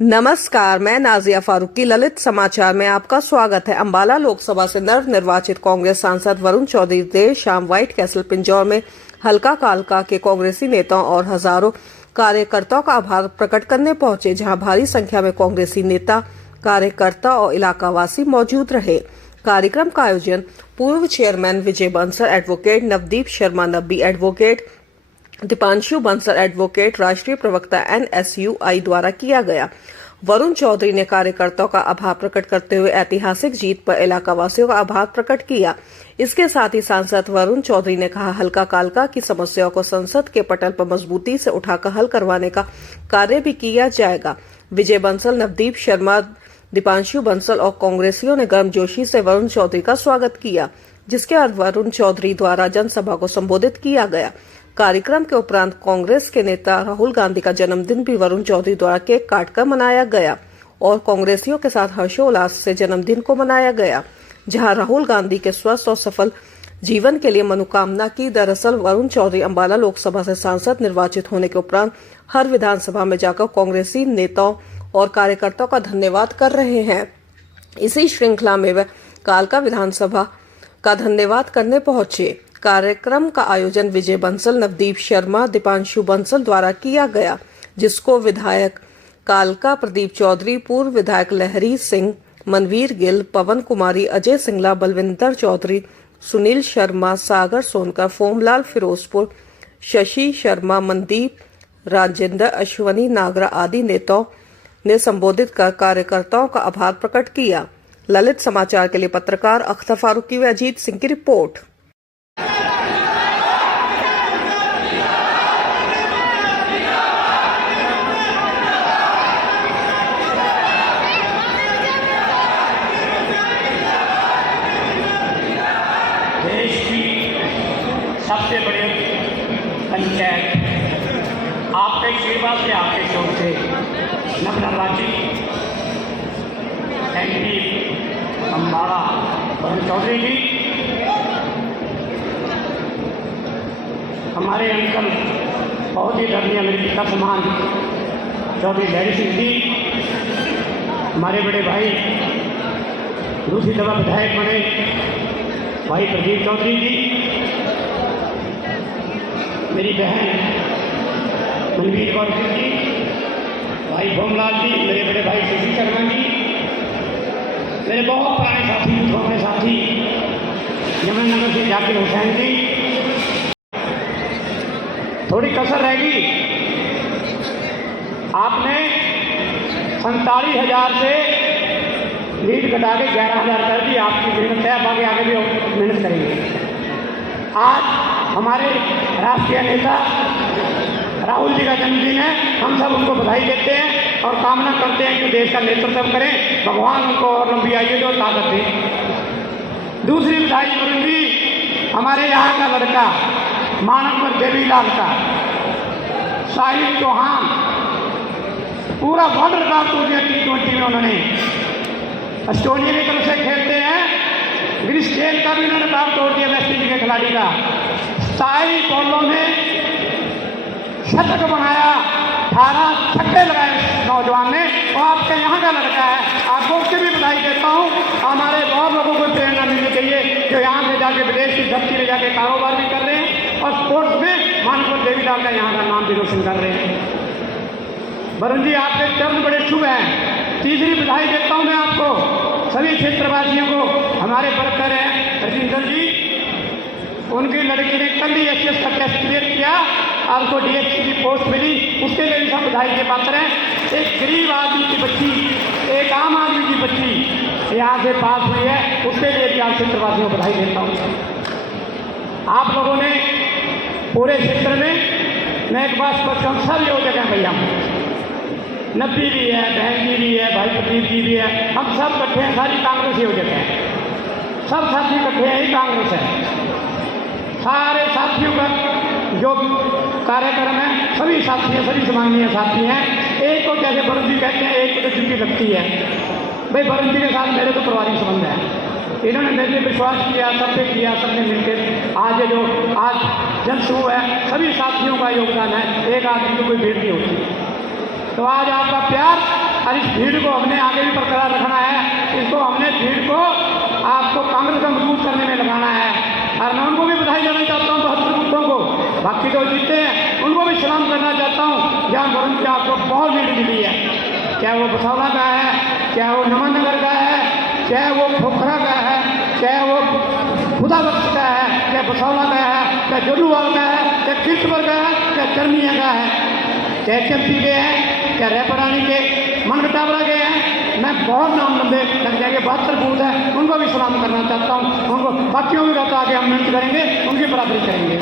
नमस्कार, मैं नाजिया फारूकी। ललित समाचार में आपका स्वागत है। अंबाला लोकसभा से नवनिर्वाचित कांग्रेस सांसद वरुण चौधरी देर शाम व्हाइट कैसल पिंजौर में हल्का कालका के कांग्रेसी नेताओं और हजारों कार्यकर्ताओं का आभार प्रकट करने पहुंचे, जहां भारी संख्या में कांग्रेसी नेता, कार्यकर्ता और इलाकावासी मौजूद रहे। कार्यक्रम का आयोजन पूर्व chairman Vijay Bansal, advocate Navdeep Sharma Nabbi, advocate Deepanshu Bansal, advocate राष्ट्रीय प्रवक्ता NSUI द्वारा किया गया। वरुण चौधरी ने कार्यकर्ताओं का आभार प्रकट करते हुए ऐतिहासिक जीत पर इलाकावासियों का आभार प्रकट किया। इसके साथ ही सांसद वरुण चौधरी ने कहा, हल्का कालका की समस्याओं को संसद के पटल पर मजबूती से उठाकर हल करवाने का कार्य भी किया जाएगा। विजय बंसल, नवदीप शर्मा, दीपांशु बंसल और कांग्रेसियों ने गर्मजोशी से वरुण चौधरी का स्वागत किया, जिसके बाद वरुण चौधरी द्वारा जनसभा को संबोधित किया गया। कार्यक्रम के उपरांत कांग्रेस के नेता राहुल गांधी का जन्मदिन भी वरुण चौधरी द्वारा केक काटकर मनाया गया और कांग्रेसियों के साथ हर्षोल्लास से जन्मदिन को मनाया गया, जहां राहुल गांधी के स्वस्थ और सफल जीवन के लिए मनोकामना की। दरअसल वरुण चौधरी अंबाला लोकसभा से सांसद निर्वाचित होने के उपरांत हर विधानसभा में जाकर कांग्रेसी नेताओं और कार्यकर्ताओं का धन्यवाद कर रहे हैं। इसी श्रृंखला में वह कालका विधानसभा का धन्यवाद करने पहुंचे। कार्यक्रम का आयोजन विजय बंसल, नवदीप शर्मा, दीपांशु बंसल द्वारा किया गया, जिसको विधायक कालका प्रदीप चौधरी, पूर्व विधायक लहरी सिंह, मनवीर गिल, पवन कुमारी, अजय सिंगला, बलविंदर चौधरी, सुनील शर्मा, सागर सोनकर, फोमलाल फिरोजपुर, शशि शर्मा, मनदीप, राजेंद्र, अश्वनी नागरा आदि नेताओं ने संबोधित कर कार्यकर्ताओं का आभार प्रकट किया। ललित समाचार के लिए पत्रकार अख्तर फारूकी व अजीत सिंह की रिपोर्ट। देश की सबसे बड़ी पंचायत आपके सेवा से, आपके शौक से नवनिर्वाचित MP अंबाला वरुण चौधरी जी, हमारे अंकल बहुत ही धर्मीय, मेरे पिता समान चौधरी लहरी सिंह जी, हमारे बड़े भाई दूसरी दफा विधायक बने भाई प्रदीप चौधरी जी, मेरी बहन मनवीर कौर जी, भाई भोमलाल जी, मेरे बड़े भाई शशि शर्मा जी, मेरे बहुत पुराने साथी, छोटे साथी यमुनानगर से जाकिर हुसैन जी। थोड़ी कसर रहेगी, आपने 47,000 से लीड घटा के 11,000 कर दी। आपकी मेहनत है, आप आगे भी मेहनत करेंगे। आज हमारे राष्ट्रीय नेता राहुल जी का जन्मदिन है, हम सब उनको बधाई देते हैं और कामना करते हैं कि देश का नेतृत्व करें, भगवान उनको और लंबी आयु दे और ताकत दे। दूसरी बधाई वरुण जी, हमारे यहाँ का लड़का मानव देवीलाल का साहिल चौहान, पूरा वर्ल्ड रिकॉर्ड तोड़ दिया T20 में। उन्होंने ऑस्ट्रेलिया की तरफ से खेलते हैं, ग्रीसडेल का भी उन्होंने रिकॉर्ड तोड़ दिया, वेस्ट इंडीज के खिलाड़ी का। 27 बॉलों में शतक बनाया, 18 छक्के लगाए नौजवान ने, और आपके यहाँ का लड़का है। आपको उसकी भी बधाई देता हूँ। हमारे बहुत लोगों को प्रेरणा मिलनी चाहिए जो यहाँ से जाके विदेश की धरती में जाके कारोबार भी कर रहे हैं और स्पोर्ट्स में मानव देवीलाल का यहाँ का नाम भी रोशन कर रहे हैं। वरुण जी, आपके चरण बड़े शुभ हैं। तीसरी बधाई देता हूँ मैं आपको, सभी क्षेत्रवासियों को। हमारे वर्कर हैं रजिंदर जी, उनकी लड़की ने कल ही SS का टेस्ट क्लियर किया, आपको DHC की पोस्ट मिली, उसके लिए भी सब बधाई के पात्र हैं। एक गरीब आदमी की बच्ची, एक आम आदमी की बच्ची यहाँ से पास हुई है, उसके लिए भी आप क्षेत्रवासियों को बधाई देता हूँ। आप लोगों ने पूरे क्षेत्र में, मैं एक बात स्पष्ट हूँ, सब योजक हैं भैया, नब्बी भी है, बहन जी भी है, भाई प्रदीप जी भी है, हम सब इकट्ठे हैं, सारी कांग्रेस योजक हैं, सब साथी इकट्ठे हैं, ही कांग्रेस है। सारे साथियों का जो कार्यक्रम है, सभी साथी हैं, सभी सम्मानीय साथी हैं। एक को जैसे वरुण जी कहते हैं, एक को तो छुट्टी लगती है। भाई वरुण जी के साथ मेरे तो पारिवारिक संबंध है, इन्होंने मेरे पे विश्वास किया, सबने किया, सबने मिलकर आज जो आज जनसमूह है, सभी साथियों का योगदान है, एक आदमी को कोई भीड़ नहीं होती। तो आज आपका प्यार और इस भीड़ को हमने आगे भी बरकरार रखना है। इसको हमने भीड़ को आपको कांग्रेस का मजबूत करने में लगाना है। और मैं उनको भी बधाई देना चाहता हूँ 72 बुद्धों को, बाकी जो जीते हैं उनको भी सलाम करना चाहता हूँ। जहाँ वरुण की आपको बहुत भीड़ मिली है, चाहे वो बसौला का है, चाहे वो नमन नगर का है, चाहे वो खोखरा का है, चाहे वो खुदाबख्श का है, चाहे बसौला का है, चाहे जलूवाल का है, चाहे कीर्तपुर का है, चाहे चरनिया का है, चाहे चमची के हैं, चाहे रेपरानी के, मनगटावरा के हैं। मैं बहुत नाम लंबे लग जाएंगे, 72 बूथ है, उनको भी सलाम करना चाहता हूँ। उनको बाकियों भी कहता आगे हम मेहनत करेंगे, उनकी बराबरी करेंगे।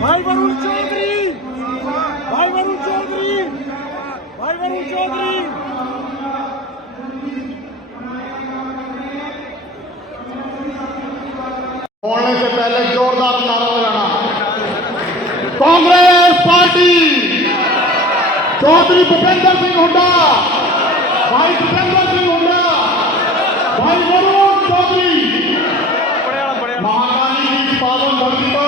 भाई वरुण चौधरी, भाई वरुण चौधरी, भाई वरुण चौधरी। बोलने से पहले जोरदार नारा लगाना, कांग्रेस पार्टी, चौधरी भूपेंद्र सिंह हुड्डा, भाई भूपेंद्र सिंह हुड्डा, भाई वरुण चौधरी। महाकाली की पावन धरती पर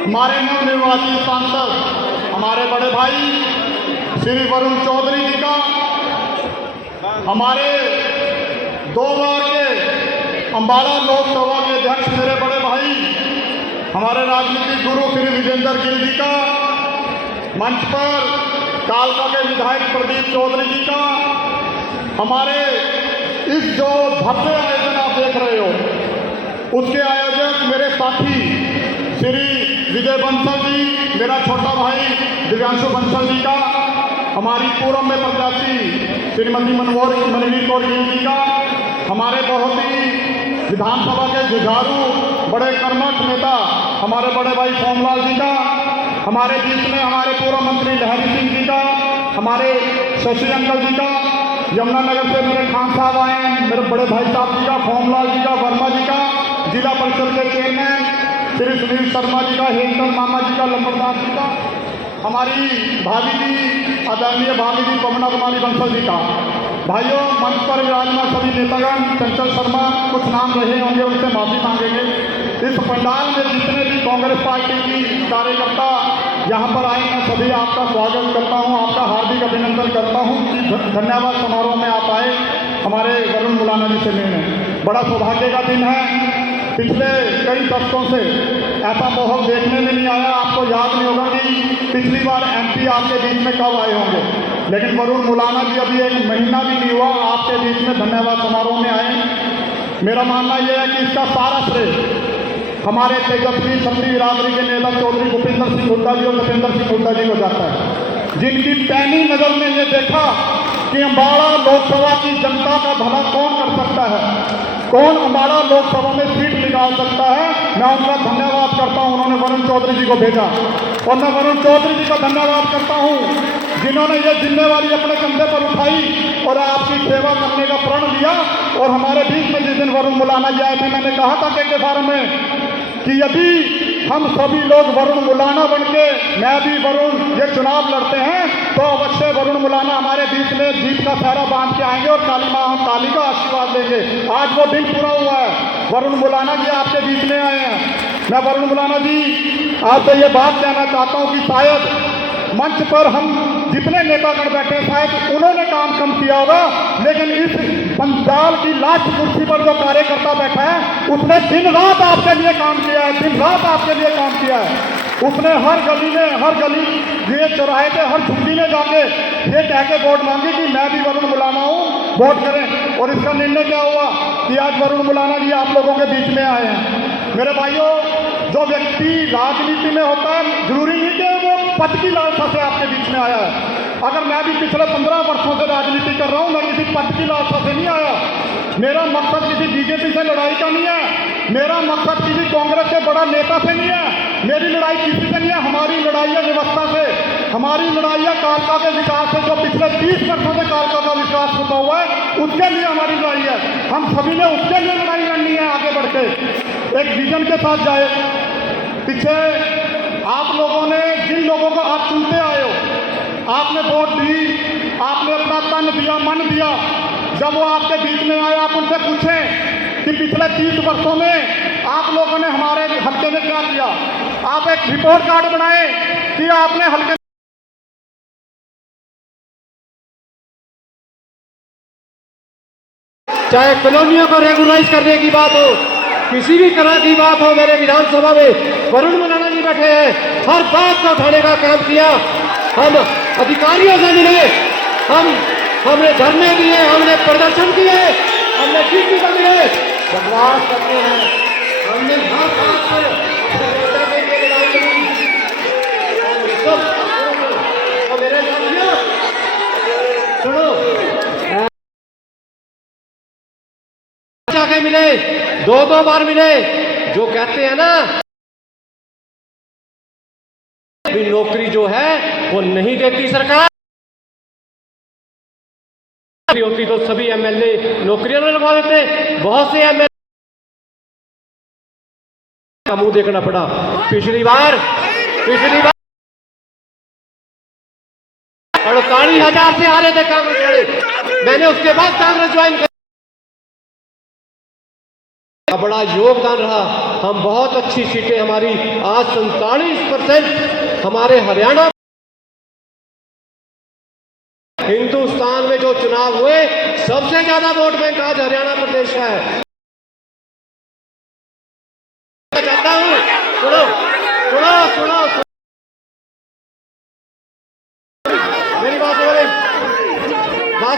हमारे नवनिर्वाचित सांसद हमारे बड़े भाई श्री वरुण चौधरी जी का, हमारे 2 बार के अम्बाला लोकसभा के अध्यक्ष मेरे बड़े भाई हमारे राजनीतिक गुरु श्री विजेंद्र गिल जी का, मंच पर कालका के विधायक प्रदीप चौधरी जी का, हमारे इस जो भव्य आयोजन आप देख रहे हो उसके आयोजक मेरे साथी श्री विजय बंसल जी, मेरा छोटा भाई दिव्यांशु बंसल जी का, हमारी पूर्व में प्रत्याशी श्रीमती मनवीर कौर गिल जी का, हमारे बहुत ही विधानसभा के जुझारू बड़े कर्मठ नेता हमारे बड़े भाई सोमलाल जी का, हमारे बीच में हमारे पूर्व मंत्री लहरी सिंह जी का, हमारे शशि अंकल जी का, यमुनानगर से मेरे खान साहब आए हैं, मेरे बड़े भाई साहब जी का, सोमलाल जी का, वर्मा जी का, जिला परिषद के चेयरमैन श्री सुनील शर्मा जी का, हेमचंद मामा जी का, लंबरदास जी का, हमारी भाभी जी आदरणीय भाभी जी पवना कुमारी बंसल जी का। भाइयों, मंच पर विराजमान सभी नेतागण, चंचल शर्मा कुछ नाम रहे होंगे उनसे माफी मांगेंगे। इस पंडाल में जितने भी कांग्रेस पार्टी की कार्यकर्ता यहाँ पर आए हैं सभी आपका स्वागत करता हूँ, आपका हार्दिक अभिनंदन करता हूँ कि धन्यवाद समारोह में आप आए हमारे वरुण मुलाना जी से मिलने। बड़ा सौभाग्य का दिन है। पिछले कई दशकों से ऐसा माहौल देखने में नहीं आया। आपको याद नहीं होगा कि पिछली बार एमपी आपके बीच में कब आए होंगे, लेकिन वरुण मुलाना जी अभी 1 महीना भी नहीं हुआ आपके बीच में धन्यवाद समारोह में आए। मेरा मानना यह है कि इसका सारा श्रेय हमारे तेजस्वी क्षत्रिय बिरादरी के नेता चौधरी भूपेंद्र सिंह हुड्डा जी और नरेंद्र सिंह हुड्डा जी को जाता है, जिनकी पैनी नज़र में ये देखा कि अम्बाड़ा लोकसभा की जनता का भला कौन कर सकता है, कौन अम्बाड़ा लोकसभा में सीट निकाल सकता है। मैं उनका धन्यवाद करता हूं, उन्होंने वरुण चौधरी जी को भेजा। और मैं वरुण चौधरी जी का धन्यवाद करता हूं जिन्होंने ये जिम्मेवारी अपने कंधे पर उठाई और आपकी सेवा करने का प्रण लिया। और हमारे बीच में जिस दिन वरुण मुलाना जी आए थे, मैंने कहा था के फार्म में कि यदि हम सभी लोग वरुण मुलाना बनके, मैं भी वरुण, ये चुनाव लड़ते हैं तो अवश्य वरुण मुलाना हमारे बीच में जीत का सहरा बांध के आएंगे और काली माँ हम काली का आशीर्वाद देंगे। आज वो दिन पूरा हुआ है, वरुण मुलाना जी आपके बीच में आए हैं। मैं वरुण मुलाना जी आपसे ये बात कहना चाहता हूँ कि शायद मंच पर हम जितने नेतागण बैठे शायद उन्होंने काम कम किया होगा, लेकिन इस पंडाल की लास्ट कुर्सी पर जो कार्यकर्ता बैठा है उसने दिन रात आपके लिए काम किया है, दिन रात आपके लिए काम किया है। उसने हर गली में, हर गली ये चौराहे पे, हर झुग्गी में जाके ये कह के वोट मांगी कि मैं भी वरुण मुलाना हूँ, वोट करें। और इसका निर्णय क्या हुआ कि आज वरुण मुलाना जी आप लोगों के बीच में आए हैं। मेरे भाइयों, जो व्यक्ति राजनीति में होता है जरूरी नहीं कि वो पद की लालसा से आपके बीच में आया है। अगर मैं भी पिछले 15 वर्षों से राजनीति कर रहा हूँ, मैं किसी पद की लालसा से नहीं आया। मेरा मकसद किसी बीजेपी से लड़ाई का नहीं है, मेरा मकसद किसी कांग्रेस से बड़ा नेता से नहीं है, मेरी लड़ाई किसी से नहीं है। हमारी लड़ाई है व्यवस्था से, हमारी लड़ाई है कालका के विकास से, जो पिछले 30 वर्षों से कालका का विकास होता हुआ है, उसके लिए हमारी लड़ाई है। हम सभी ने उसके लिए लड़ाई लड़नी है, आगे बढ़ के एक विजन के साथ जाए। पीछे आप लोगों ने, जिन लोगों को आप चुनते आए हो, आपने वोट दी, आपने अपना तन दिया, मन दिया। जब वो आपके बीच में आए, आप उनसे पूछें कि पिछले 30 वर्षों में आप लोगों ने हमारे हल्के में क्या किया। आप एक रिपोर्ट कार्ड बनाएं कि आपने हल्के चाहे कॉलोनियों को रेगुलाइज करने की बात हो, किसी भी तरह की बात हो, मेरे विधानसभा में वरुण मराना जी बैठे हैं, हर बात को उठाने का काम किया। हम अधिकारियों से मिले, हमने धरने दिए, हमने प्रदर्शन किए, हमने डीसी को मिले, बकवास करते हैं। हमने हर बात पर तो मेरे साथियों सुनो, जाके मिले, दो बार मिले। जो कहते हैं ना भी नौकरी जो है वो नहीं देती सरकार, होती तो सभी एमएलए नौकरियां लगवा देते। बहुत से एमएलए का मुंह देखना पड़ा। पिछली बार 48,000 से हारे थे कांग्रेस वाले, मैंने उसके बाद कांग्रेस ज्वाइन कर, बड़ा योगदान रहा। हम बहुत अच्छी सीटें हमारी आज 47% हमारे हरियाणा, हिंदुस्तान में जो चुनाव हुए सबसे ज्यादा वोट बैंक आज हरियाणा प्रदेश का है। मैं चाहता हूं सुनो सुनो सुनो मेरी बात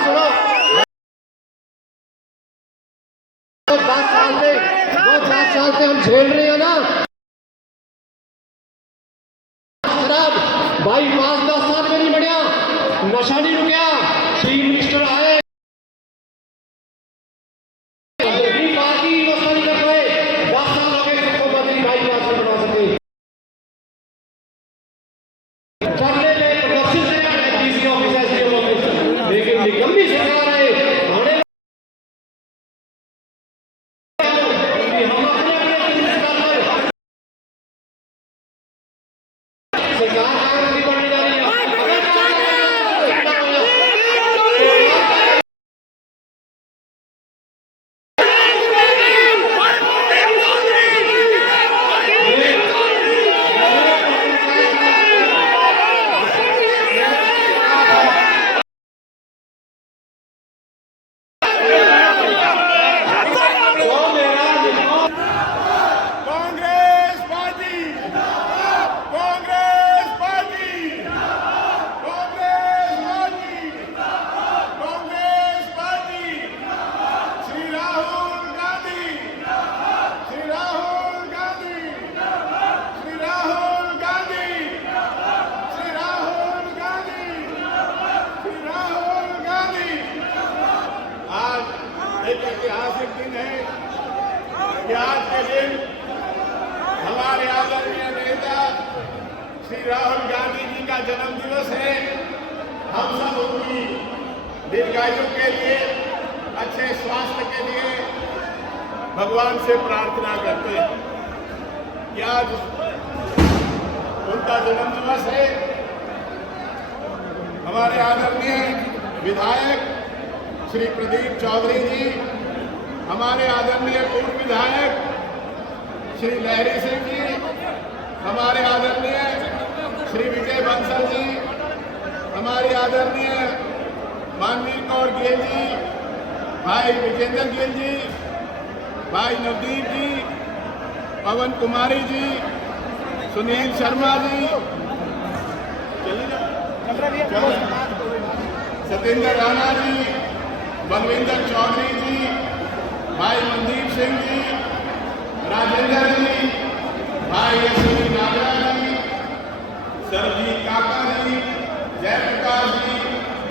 सुनो। 10 साल से हम झेल रहे हैं ना शराब, भाई 5-10 साल में नहीं बढ़िया, नशा नहीं रुका, चीफ मिनिस्टर आए, पार्टी व्यवस्था नहीं कर रहे, 10 साल हो गए सबको मंत्री भाई पास में बना सके, चलने में प्रदर्शन से डीसी ऑफिस एसडीएम ऑफिस, लेकिन निकम्मी सरकार है। एक ऐतिहासिक दिन है कि आज के दिन हमारे आदरणीय नेता श्री राहुल गांधी जी का जन्म दिवस है। हम सब उनकी दीर्घायु के लिए, अच्छे स्वास्थ्य के लिए भगवान से प्रार्थना करते हैं कि आज उनका जन्म दिवस है। हमारे आदरणीय विधायक श्री प्रदीप चौधरी जी, हमारे आदरणीय पूर्व विधायक श्री लहरी सिंह जी, हमारे आदरणीय श्री विजय बंसल जी, हमारे आदरणीय मानवीर कौर गिल जी, भाई विजेंद्र गिल जी, भाई नवदीप जी, पवन कुमारी जी, सुनील शर्मा जी, सत्येंद्र राणा जी, बलविंदर चौधरी जी, भाई मनदीप सिंह जी, राजेंद्र जी, भाई यशवी नागरा जी, सरजीत काका जी, जयप्रकाश जी,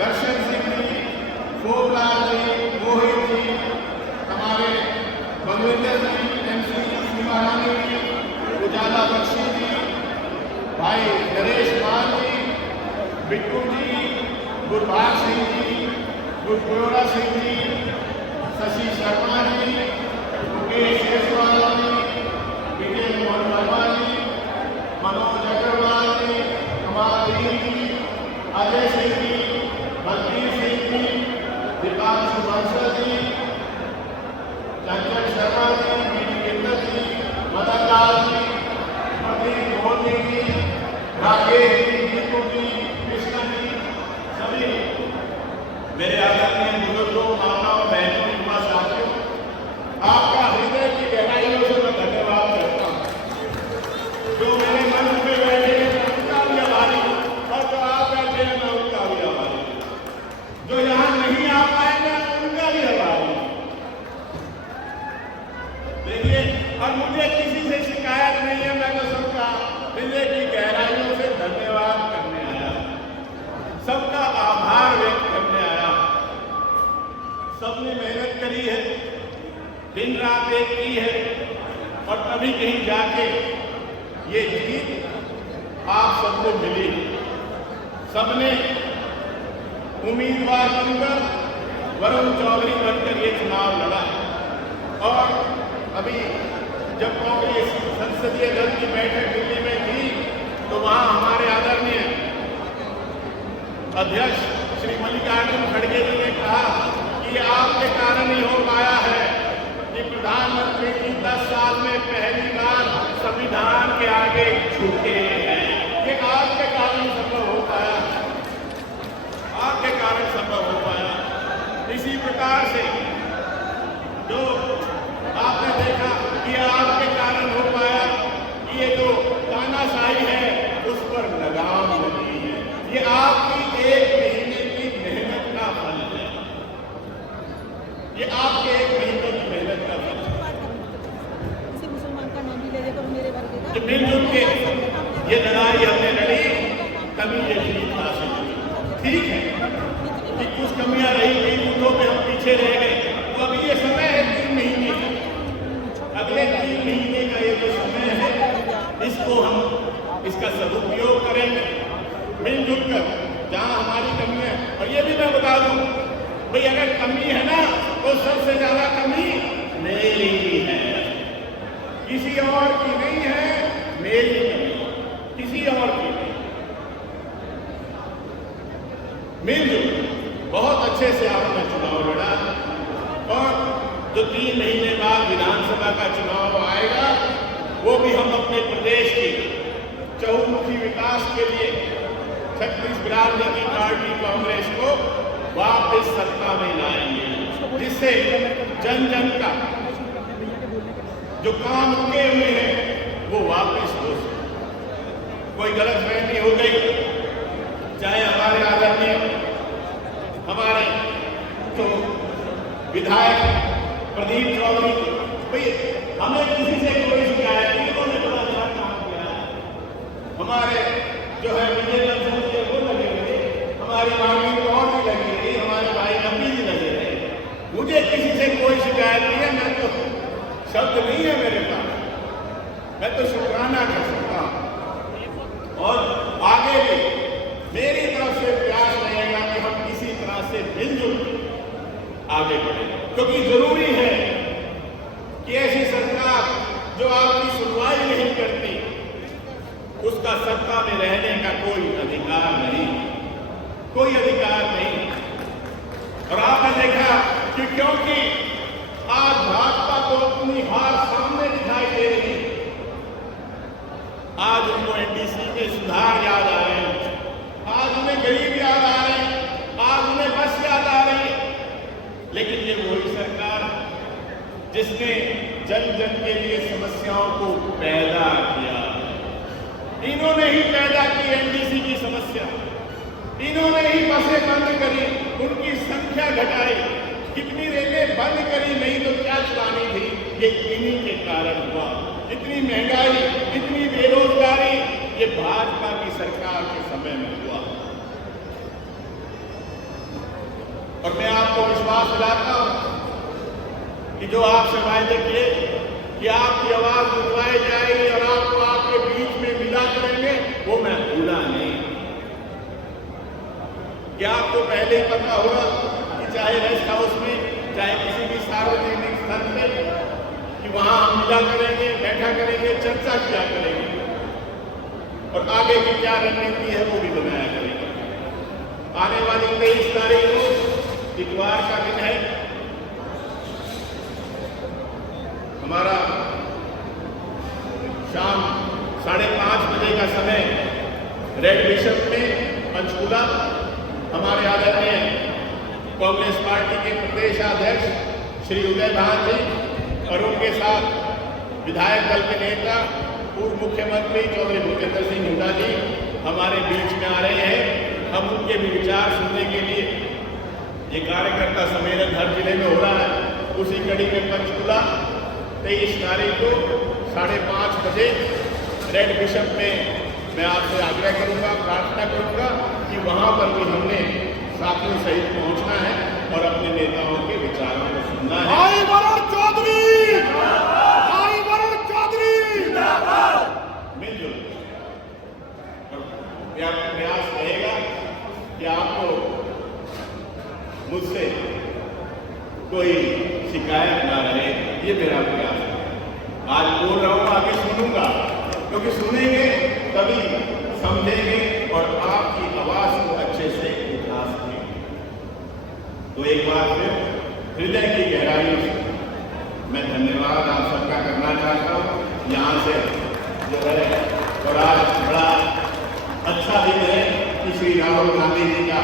दर्शन सिंह जी, फोकलाल जी, मोहित जी, हमारे बलविंदर जी, MC महारानी जी, उजाला बख्शी जी, भाई नरेश मान जी, बिट्टू जी, गुरभाग सिंह जी, गुरपुरोरा सिंह जी, शशि शर्मा जी, मुकेश केसवाल जी, विजय मोहन वर्मा जी, मनोज अग्रवाल जी, कमालदीन जी, अजय सिंह जी, बलबीर सिंह जी, दीपांशु बंसल जी, चंचल शर्मा जी, गिरिंदर जी, मदन लाल जी, प्रदीप राकेश जी, दीपू जी, कृष्णा जी, सभी मेरे आदरणीय बुजुर्गों, माताओं, बहनों, युवा साथियों, आपका हृदय की गहराइयों से मैं धन्यवाद करता हूँ। जो मेरे मन में बैठे हैं मैं उनका भी आभारी हूँ, और जो आप बैठे हैं मैं उनका भी आभारी हूँ। जो यहाँ नहीं आ पाए मैं उनका भी आभारी हूँ। देखिए, और मुझे किसी से शिकायत नहीं है, मैं तो सबका हृदय की गहराइयों से धन्यवाद करने आया, सबका आभार व्यक्त करने आया। सबने मेहनत करी है, दिन रात एक की है, और तभी कहीं जाके ये जीत आप सबको मिली। सबने उम्मीदवार बनकर वरुण चौधरी बनकर ये चुनाव लड़ा, और अभी जब कांग्रेस संसदीय दल की बैठक दिल्ली में थी तो वहां हमारे आदरणीय अध्यक्ष श्री मल्लिकार्जुन खड़गे जी ने कहा कि ये आपके कारण ही हो पाया है कि प्रधानमंत्री जी 10 साल में पहली बार संविधान के आगे झुके हैं। ये आपके कारण संभव हो पाया, आपके कारण संभव हो पाया। इसी प्रकार से जो आपने देखा कि आपके कारण हो पाया कि ये जो तानाशाही है उस पर लगाम लगी है। ये आपकी 1 महीने की मेहनत का फल है, ये आपके 1 महीने की मेहनत का फल है। मुसलमान का नाम भी ले देखो मेरे वर्ग का। जो मिलजुल के ये लड़ाई हमने लड़ी, तभी ये जीत हासिल हुई। ठीक है कि कुछ कमियां रही, कई मुद्दों पे हम पीछे रह गए, तो अभी ये समय है 3 महीने का, अगले 3 महीने का ये जो समय है इसको हम इसका सदुपयोग करेंगे मिलजुल कर। जहां हमारी कमी है, और ये भी मैं बता दूं भाई, अगर कमी है ना तो सबसे ज्यादा कमी मेरी है, किसी और की नहीं है, मेरी कमी, किसी और की नहीं। मिलजुल बहुत अच्छे से आपने चुनाव लड़ा, और जो 3 महीने बाद विधानसभा का चुनाव आएगा वो भी हम अपने प्रदेश की चहुमुखी विकास के लिए छत्तीस बिरादरी की पार्टी कांग्रेस को वापस सत्ता में लाएंगे, जिससे जन जन का जो काम रुके हुए हैं वो वापस हो सके। कोई गलतफहमी हो गई, चाहे हमारे आदरणीय हमारे तो विधायक प्रदीप चौधरी, भाई हमें किसी से कोई शिकायत नहीं, उन्होंने बड़ा अच्छा काम किया। हमारे जो है विजय लक्ष्मण जी वो लगे रहे, हमारी मांगी और भी लगी रही, हमारे भाई नबी जी लगे रहे। मुझे किसी से कोई शिकायत नहीं है, मैं तो शब्द नहीं है मेरे पास, मैं तो शुक्राना कर सकता हूँ। और आगे भी मेरी तरफ से प्रयास रहेगा कि हम किसी तरह से मिलजुल आगे बढ़े, क्योंकि जरूरी है कि ऐसी सरकार जो आपकी सुनवाई नहीं करती उसका सत्ता में रहने का कोई अधिकार नहीं, कोई अधिकार नहीं। और आपने देखा कि क्योंकि आज भाजपा को अपनी हार सामने दिखाई दे रही, आज उनको एनडीसी के सुधार याद आ रहे हैं, आज उन्हें गरीब याद आ रहे हैं, आज उन्हें बस याद आ रही है। लेकिन ये वही सरकार जिसने जन जन के लिए समस्याओं को पैदा किया, इन्होंने ही पैदा की एनडीसी की समस्या, इन्होंने ही बसें बंद करी, उनकी संख्या घटाई, कितनी रेलें बंद करी, नहीं तो क्या चलानी थी, ये इन्हीं के कारण हुआ। इतनी महंगाई, इतनी बेरोजगारी, ये भाजपा की सरकार के समय में हुआ। और मैं आपको विश्वास दिलाता हूं कि जो आपसे वायदे किए कि आपकी आवाज उठवाई जाएगी और आपको आपके बीच में विदा करेंगे, वो मैं भूला नहीं। क्या आपको पहले ही पता होगा कि चाहे रेस्ट हाउस में, चाहे किसी भी सार्वजनिक स्थल में, कि वहां हम मिला करेंगे, बैठा करेंगे, चर्चा किया करेंगे, और आगे की क्या रणनीति है वो भी बनाया करेंगे। आने वाली 23 तारीख को इतवार का दिन है, हमारा शाम 5:30 बजे का समय रेड बिशप में पंचकूला हमारे आदरणीय कांग्रेस पार्टी के प्रदेशाध्यक्ष श्री उदय भान जी और उनके साथ विधायक दल के नेता पूर्व मुख्यमंत्री चौधरी भूपेंद्र सिंह हुड्डा जी हमारे बीच में आ रहे हैं। हम उनके भी विचार सुनने के लिए ये कार्यकर्ता सम्मेलन हर जिले में हो रहा है। उसी कड़ी में पंचकूला 23 तारीख को 5:30 बजे रेड बिशप में मैं आपसे आग्रह करूंगा, प्रार्थना करूंगा कि वहां पर भी हमने साथियों सहित पहुंचना है और अपने नेताओं के विचारों को सुनना है। भाई वरुण चौधरी, भाई वरुण चौधरी मिलजुल प्रयास रहेगा कि आपको मुझसे कोई शिकायत ना रहे, ये मेरा प्रयास है। आज बोल रहा हूँ, आगे सुनूंगा, क्योंकि सुनेंगे तभी समझेंगे और आपकी आवाज को अच्छे से उठा सकेंगे। तो एक बार फिर हृदय की गहराइयों से मैं धन्यवाद आप सबका करना चाहता हूँ। यहाँ से जो है और आज बड़ा अच्छा दिन है कि श्री राहुल गांधी जी का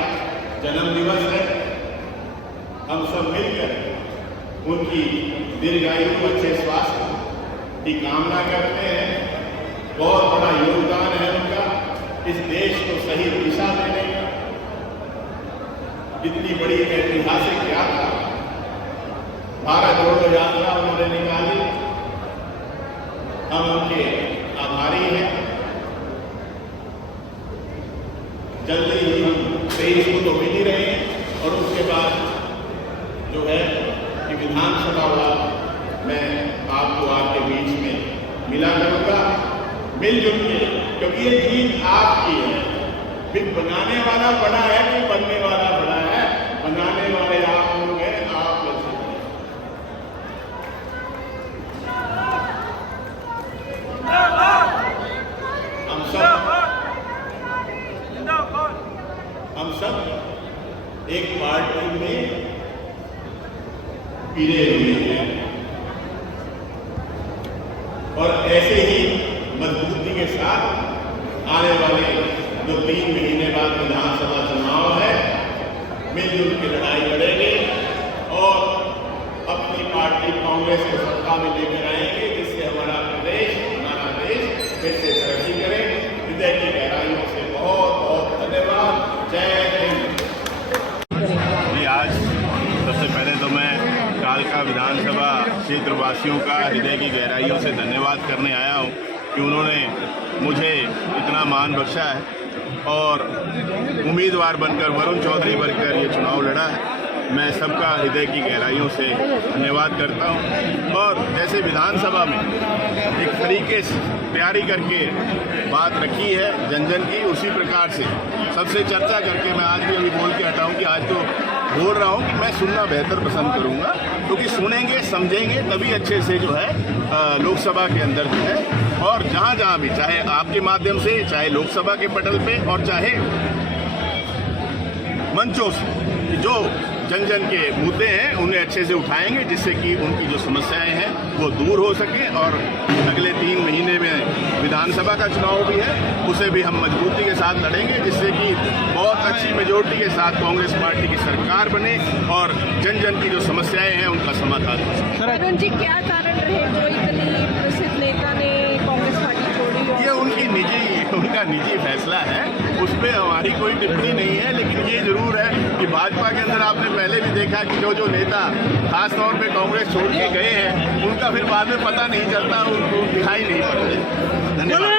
जन्म दिवस है। हम सब मिलकर उनकी दीर्घायु अच्छे स्वास्थ्य की कामना करते हैं। बहुत बड़ा योगदान है उनका इस देश को सही दिशा देने का। इतनी बड़ी ऐतिहासिक यात्रा भारत जोड़ो यात्रा उन्होंने निकाली, हम उनके आभारी हैं। जल्दी ही हम 23 को तो मिल ही रहे हैं और उसके बाद जो है कि विधानसभा वाला मैं आपको आपके बीच में मिला करूंगा मिलजुल के, क्योंकि ये जीत आपकी है। फिर बनाने वाला बड़ा है कि बनने वाला बड़ा है? बनाने वाले आप लोग हैं, आप लोग हम सब एक पार्टी में पिरे हुए हैं और ऐसे ही मजबूती के साथ आने वाले जो 3 महीने बाद विधानसभा चुनाव है, मिलजुल के लड़ाई लड़ेंगे और अपनी पार्टी कांग्रेस को सत्ता में लेकर आएंगे, जिससे हमारा प्रदेश, हमारा देश फिर से तरक्की करे। हृदय की गहराइयों से बहुत बहुत धन्यवाद। जय हिंद। जी, आज सबसे पहले तो मैं कालका विधानसभा क्षेत्रवासियों का हृदय की गहराइयों से धन्यवाद करने आया हूं कि उन्होंने मुझे इतना मान बख्शा है और उम्मीदवार बनकर वरुण चौधरी बनकर ये चुनाव लड़ा है। मैं सबका हृदय की गहराइयों से धन्यवाद करता हूं। और जैसे विधानसभा में एक तरीके से तैयारी करके बात रखी है जन जन की, उसी प्रकार से सबसे चर्चा करके मैं आज भी अभी बोल के हटाऊं कि आज तो बोल रहा हूं कि मैं सुनना बेहतर पसंद करूंगा, क्योंकि सुनेंगे समझेंगे तभी अच्छे से जो है लोकसभा के अंदर जो है और जहां भी, चाहे आपके माध्यम से, चाहे लोकसभा के पटल पे और चाहे मंचों से, जो जन जन के मुद्दे हैं उन्हें अच्छे से उठाएंगे, जिससे कि उनकी जो समस्याएं हैं वो दूर हो सके। और अगले 3 महीने में विधानसभा का चुनाव भी है, उसे भी हम मजबूती के साथ लड़ेंगे, जिससे कि बहुत अच्छी मेजोरिटी के साथ कांग्रेस पार्टी की सरकार बने और जन जन की जो समस्याएं हैं उनका समाधान हो सके। वरुण जी, क्या कारण रहे जो इतनी प्रसिद्ध नेता ने कांग्रेस पार्टी छोड़ी? ये उनका निजी फैसला है, उस पर हमारी कोई टिप्पणी नहीं है। लेकिन ये जरूर है कि भाजपा के अंदर आपने पहले भी देखा कि जो नेता खास तौर पे कांग्रेस छोड़ के गए हैं, उनका फिर बाद में पता नहीं चलता, उनको दिखाई नहीं पड़ते। धन्यवाद।